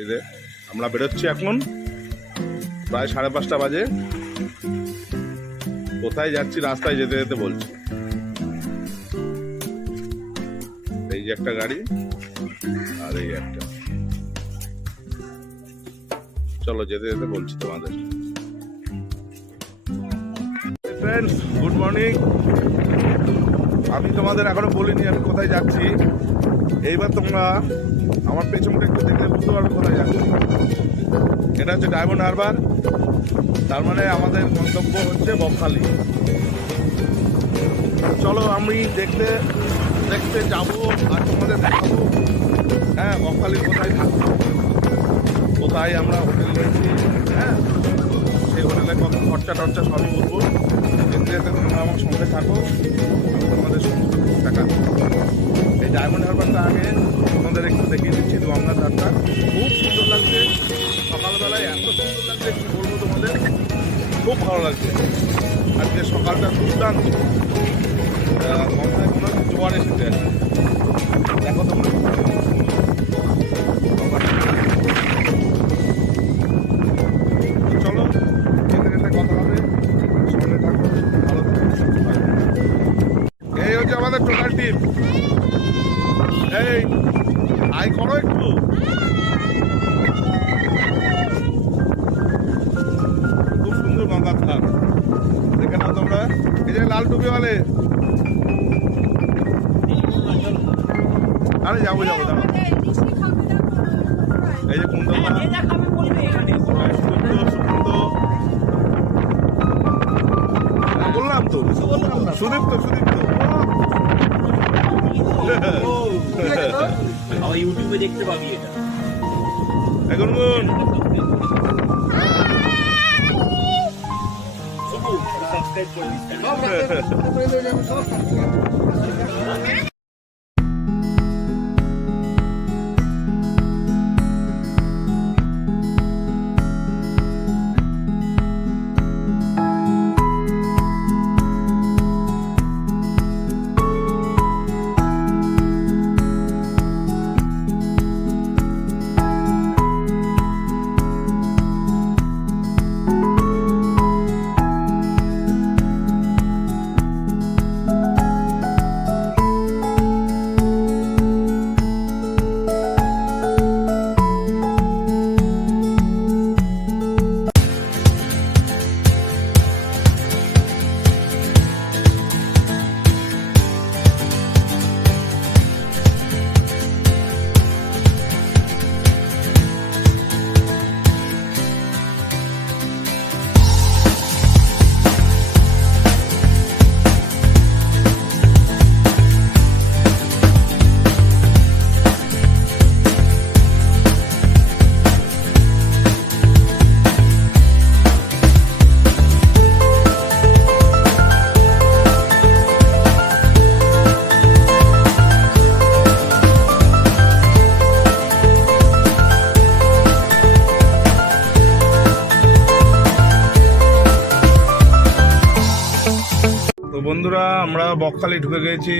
এই যে আমরা বেরোচ্ছি এখন, প্রায় 5:30 বাজে। কোথায় যাচ্ছি রাস্তায় যেতে যেতে বলছি। এই যে একটা গাড়ি আর এই একটা, চলো যেতে যেতে বলছি তোমাদের। Friends, good morning. আমি তোমাদের এখনো বলিনি আমি কোথায় যাচ্ছি। এইবার তোমরা আমার পেছনটা একটু দেখলে বুঝতে পারবে কোথায় যাচ্ছি। এটা হচ্ছে ডায়মন্ড হারবার, তার মানে আমাদের গন্তব্য হচ্ছে বকখালি। চলো আমি দেখতে দেখতে যাবো আর তোমাদের দেখাবো। হ্যাঁ, বকখালি কোথায় থাকবো, কোথায় আমরা হোটেল রয়েছি, হ্যাঁ সেই হোটেলে কত খরচা টরচা সবই বলবো। যেতে যেতে তোমরা আমার সঙ্গে থাকো, তোমাদের সমস্ত টাকা। এই ডায়মন্ড হারবারটা আগে তোমাদের একটু দেখিয়ে দিচ্ছি। গঙ্গার ধারটা খুব সুন্দর লাগছে, সকালবেলায় এত সুন্দর লাগছে কি বলবো তোমাদের, খুব ভালো লাগছে। আজকে সকালটা দুর্দান্ত, গঙ্গায় মনে হচ্ছে জোয়ার এসেছে। দেখো তোমরা চলো যেতে যেতে কথা হবে, সঙ্গে থাকো, ভালো থাকো। এই হচ্ছে আমাদের টোটাল টিম। এই আই করো একটু। খুব সুন্দর গঙ্গার ধার, দেখে নাও তোমরা। এই যে লাল টুপিওয়ালে, আরে যাবো যাবো দাঁড়াও। এই যে কুন্দর বললাম তো, সুদীপ্ত ইউটিউবে দেখতে পাবি এটা এখন সাবস্ক্রাইব করে বন্ধুরা, আমরা বকখালি ঢুকে গেছি।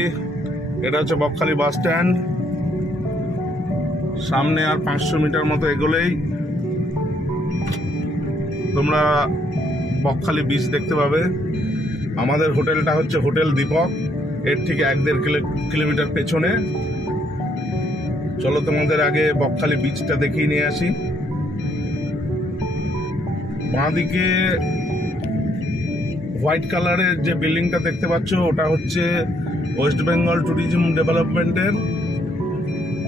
এটা হচ্ছে বকখালি বাস স্ট্যান্ড। সামনে আর 500 মিটার মতো এগোলেই তোমরা বকখালি বিচ দেখতে পাবে। আমাদের হোটেলটা হচ্ছে হোটেল দীপক, এর থেকে 1-1.5 কিলোমিটার পেছনে। চলো তোমাদের আগে বকখালি বিচটা দেখিয়ে নিয়ে আসি। বাঁদিকে হোয়াইট কালারের যে বিল্ডিংটা দেখতে পাচ্ছ, ওটা হচ্ছে ওয়েস্ট বেঙ্গল ট্যুরিজম ডেভেলপমেন্টের।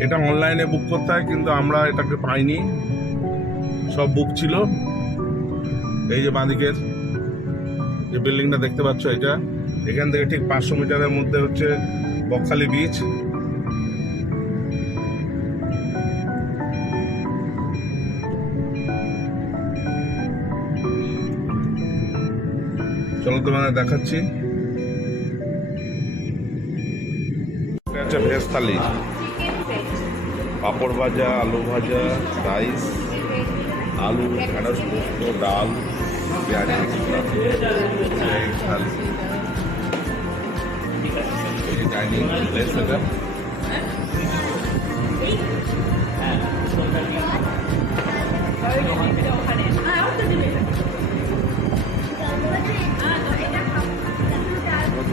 এটা অনলাইনে বুক করতে হয়, কিন্তু আমরা এটাকে পাইনি, সব বুক ছিল। এই যে বাঁদিকের যে বিল্ডিংটা দেখতে পাচ্ছ, এটা এখান থেকে ঠিক 500 মিটারের মধ্যে হচ্ছে বকখালি বিচ। চলো তোমাদের দেখাচ্ছি। এটা হচ্ছে ভেজ থালি, পাঁপড় ভাজা, আলু ভাজা, রাইস, আলু, ঢেঁড়স পোস্ত, ডাল, পেঁয়াজ থালি। এই ডাইনিং প্লেস এটা।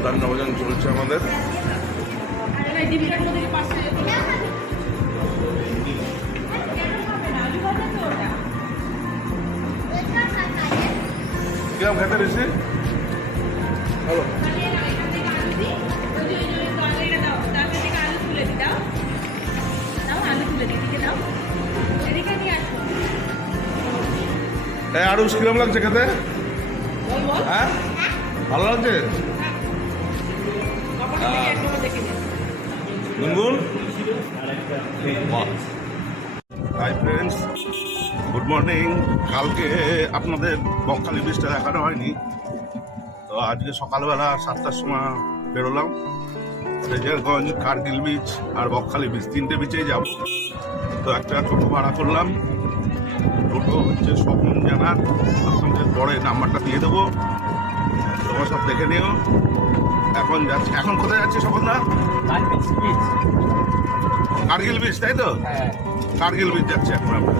মধ্যাহ্নভোজন চলছে আমাদের। কিরম খেতে বেশি ভালো। আরো কিরম লাগছে খেতে? হ্যাঁ ভালো লাগছে। গুনগুন হাই ফ্রেন্ডস, গুড মর্নিং। কালকে আপনাদের বকখালি বীচটা দেখানো হয়নি, তো আজকে সকালবেলা 7টার সময় বেরোলাম। ফ্রেজারগঞ্জ, কার্গিল বিচ আর বকখালি বিচ, তিনটে বিচেই যাব। তো একটা টোটো ভাড়া করলাম। টোটো হচ্ছে স্বপন জানার, আপনাদের পরে নাম্বারটা দিয়ে দেবো, তোমার সব দেখে নিও। এখন যাচ্ছি। এখন কোথায় যাচ্ছি স্বপন দা? কার্গিল বিচ, তাই তো? কার্গিল বিচ যাচ্ছে এখন আমরা।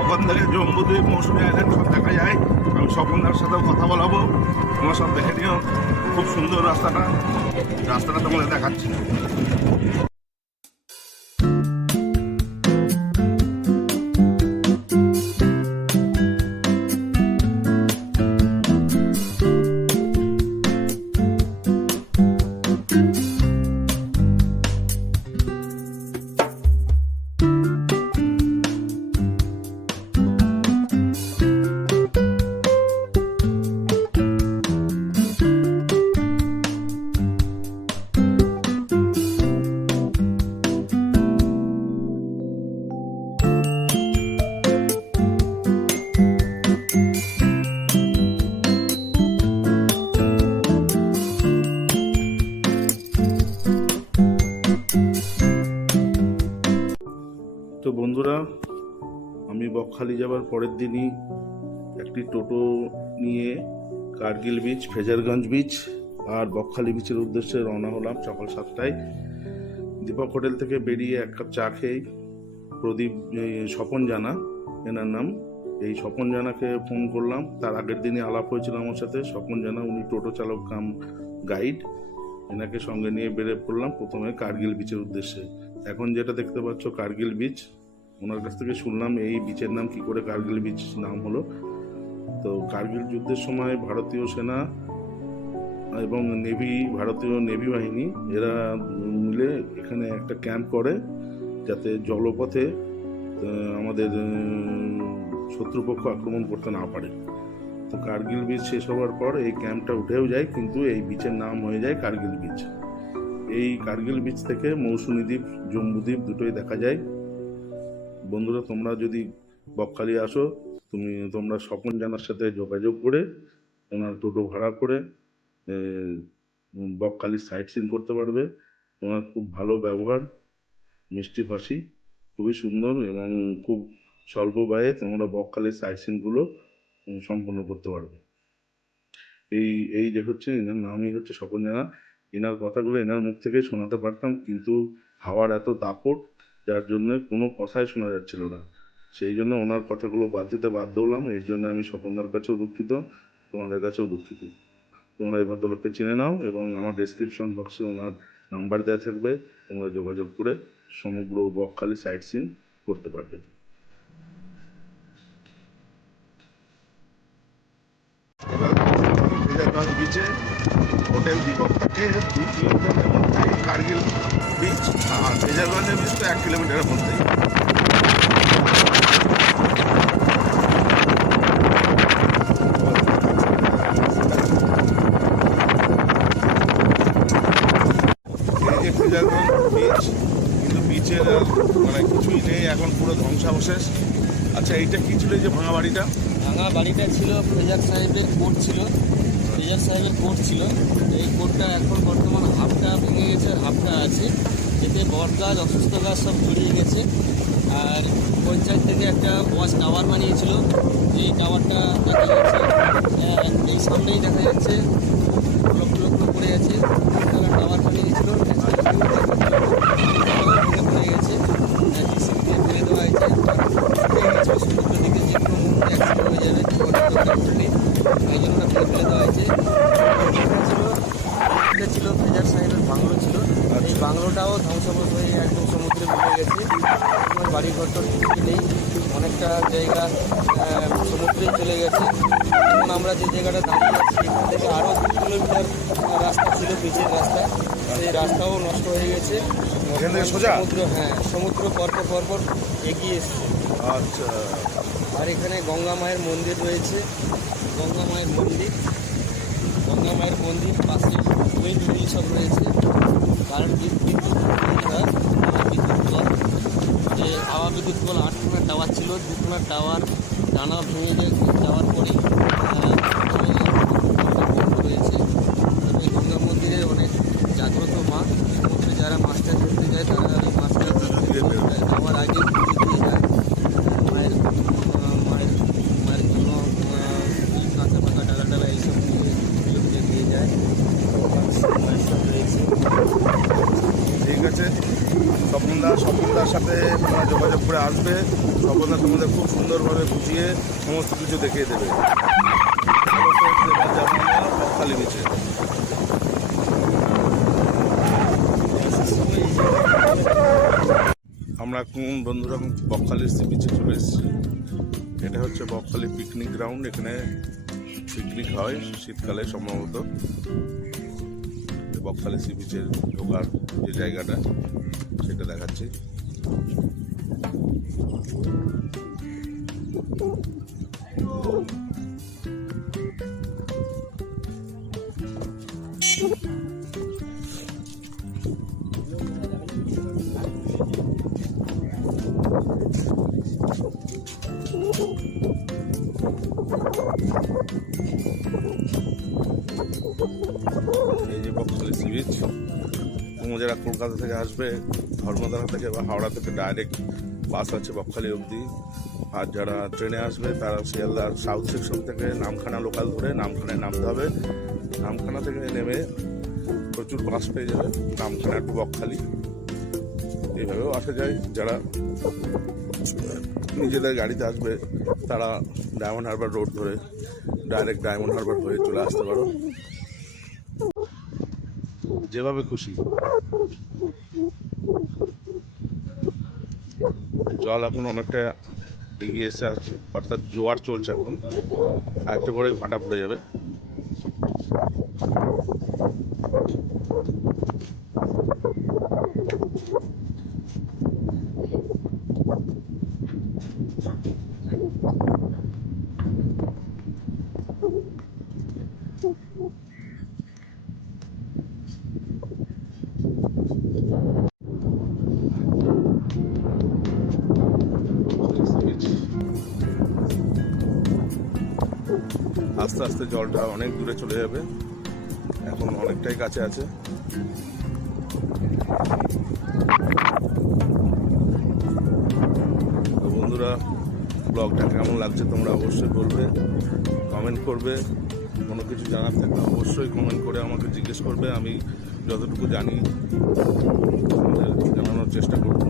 ওখান থেকে জম্বুদ্বীপ, মৌসুমী আইল্যান্ড সব দেখা যায়। আমি স্বপনদার সাথেও কথা বলাবো, তোমার সব দেখে নিও। খুব সুন্দর রাস্তাটা, রাস্তাটা তোমাদের দেখাচ্ছি। তো বন্ধুরা, আমি বকখালি যাবার পরের দিনই একটি টোটো নিয়ে কার্গিল বিচ, ফ্রেজারগঞ্জ বিচ আর বকখালি বিচের উদ্দেশ্যে রওনা হলাম সকাল 7টায়। দীপক হোটেল থেকে বেরিয়ে এক কাপ চা খেয়ে প্রদীপ, স্বপন জানা এনার নাম, এই স্বপন জানাকে ফোন করলাম। তার আগের দিনই আলাপ হয়েছিল আমার সাথে। স্বপন জানা উনি টোটো চালক কাম গাইড, এনাকে সঙ্গে নিয়ে বেরিয়ে পড়লাম প্রথমে কার্গিল বিচের উদ্দেশ্যে। এখন যেটা দেখতে পাচ্ছ কার্গিল বিচ, ওনার কাছ থেকে শুনলাম এই বিচের নাম কি করে কার্গিল বিচ নাম হলো। তো কার্গিল যুদ্ধের সময় ভারতীয় সেনা এবং ভারতীয় নেভি বাহিনী এরা মিলে এখানে একটা ক্যাম্প করে, যাতে জলপথে আমাদের শত্রুপক্ষ আক্রমণ করতে না পারে। তো কার্গিল বিচ শেষ হওয়ার পর এই ক্যাম্পটা উঠেও যায়, কিন্তু এই বিচের নাম হয়ে যায় কার্গিল বিচ। এই কার্গিল বিচ থেকে মৌসুমী দ্বীপ, জম্বুদ্বীপ দুটোই দেখা যায়। বন্ধুরা, তোমরা যদি বকখালি আসো, তোমরা স্বপন জানার সাথে যোগাযোগ করে ওনার টোটো ভাড়া করে বকখালি সাইট সিন করতে পারবে। ওনার খুব ভালো ব্যবহার, মিষ্টি ভাষী, খুবই সুন্দর এবং খুব স্বল্প ব্যয়ে তোমরা বকখালির সাইট সিনগুলো সম্পন্ন করতে পারবে। এই যে হচ্ছে এনার নামই হচ্ছে স্বপন জানা। এনার কথাগুলো এনার মুখ থেকে শোনাতে পারতাম, কিন্তু হাওয়ার এত দাপট, যার জন্য কোনো কথাই শোনা যাচ্ছিল না। সেই জন্য ওনার কথাগুলো বাদ দিতে বাধ্য হলাম। এই জন্য আমি স্বপনদার কাছেও দুঃখিত, তোমাদের কাছেও দুঃখিত। তোমরা এই ভদ্রলোককে চিনে নাও এবং আমার ডেসক্রিপশন বক্সে ওনার নাম্বার দেওয়া থাকবে, তোমরা যোগাযোগ করে সমগ্র বকখালি সাইট সিন করতে পারবে। বিচে হোটেল দীপক থেকে 2 কিলোমিটারের মধ্যে কার্গিল বিচ, আর ফ্রেজারগঞ্জের বিচ তো 1 কিলোমিটারের মধ্যেই। এই যে ফ্রেজারগঞ্জ বিচ, কিন্তু বিচের মানে কিছুই নেই এখন, পুরো ধ্বংসাবশেষ। আচ্ছা, এইটা কি ছিল এই যে ভাঙা বাড়িটা? ভাঙা বাড়িটা ছিল ফ্রেজার সাহেবের কোর্ট ছিল। ফ্রেজার সাহেবের কোর্ট ছিল। এই কোর্টটা এখন বর্তমান হাফটা ভেঙে গেছে, হাফটা আছে। এতে বট গাছ, অসুস্থ গাছ সব জড়িয়ে গেছে। আর পঞ্চায়েত থেকে একটা ওয়াচ টাওয়ার বানিয়েছিল, এই টাওয়ারটা দেখা যাচ্ছে এই সামনেই দেখা যাচ্ছে, লক্ষ লক্ষ পড়ে গেছে। টাওয়ার বানিয়েছিল, ভেঙে পড়ে গেছে, জিসিবিতে ফেলে দেওয়া হয়েছে। সমুদ্র দিকে যে কোনো মুহূর্তে অ্যাক্সিডেন্ট হয়ে যাবে, এই জন্য ফেলে দেওয়া হয়েছে। বাড়িঘর তো কিছুই নেই, অনেকটা জায়গা সমুদ্রে চলে গেছে। এখন আমরা যে জায়গাটা দাঁড়িয়ে আছি এখান থেকে আরও 2 কিলোমিটার রাস্তা ছিল, পিচের রাস্তা, সেই রাস্তাও নষ্ট হয়ে গেছে। এখান থেকে সোজা? সমুদ্র পরপর এগিয়ে এসছে। আচ্ছা, আর এখানে গঙ্গা মায়ের মন্দির রয়েছে, গঙ্গা মায়ের মন্দির পাশে উইন্ডমিল সব রয়েছে। কারণ বিদ্যুৎ কল, যে হাওয়া বিদ্যুৎ কল 8খানা টাওয়ার ছিল, 2খানা টাওয়ার ডানা ভেঙে যাওয়ার পরে রয়েছে। তবে গঙ্গা মন্দিরে অনেক জাগ্রত মা, সমুদ্রে যারা মাছটা ধরতে যায় তারা ওই মাছটা আমার আগে পুজো দিয়ে যায়। মায়ের জন্য কাঁচা পাকা ডালা এইসব দিয়ে যায়। সব রয়েছে। ঠিক আছে, স্বপনদার সাথে তোমরা যোগাযোগ করে আসবে। স্বপনদা তোমাদের খুব সুন্দরভাবে বুঝিয়ে সমস্ত কিছু দেখিয়ে দেবে। বকখালি বিচে আমরা এখন বন্ধুরা বকখালি সি বিচে চলে এসেছি। এটা হচ্ছে বকখালি পিকনিক গ্রাউন্ড। এখানে পিকনিক হয় শীতকালে সম্ভবত। বকখালি সি বিচের ঢোকার যে জায়গাটা সেটা দেখাচ্ছি। এই যে বকখালি সি বিচ। তোমরা যারা কলকাতা থেকে আসবে, ধর্মতলা থেকে বা হাওড়া থেকে ডাইরেক্ট বাস আছে বকখালি অবধি। আর যারা ট্রেনে আসবে তারা শিয়ালদার সাউথ সেকশন থেকে নামখানা লোকাল ধরে নামখানায় নামতে হবে। নামখানা থেকে নেমে প্রচুর বাস পেয়ে যাবে, নামখানা টু বকখালি। এইভাবেও আসা যায়। যারা নিজেদের গাড়িতে আসবে তারা ডায়মন্ড হারবার রোড ধরে ডাইরেক্ট ডায়মন্ড হারবার হয়ে চলে আসতে পারো, যেভাবে খুশি। জল এখন অনেকটা এগিয়ে এসে আসছে, অর্থাৎ জোয়ার চলছে এখন। একটা করে ভাটা পড়ে যাবে। আস্তে আস্তে জলটা অনেক দূরে চলে যাবে, এখন অনেকটাই কাছে আছে। তো বন্ধুরা, ব্লগটা কেমন লাগছে তোমরা অবশ্যই বলবে, কমেন্ট করবে। কোনো কিছু জানার থাকলে অবশ্যই কমেন্ট করে আমাকে জিজ্ঞেস করবে। আমি যতটুকু জানি জানানোর চেষ্টা করব।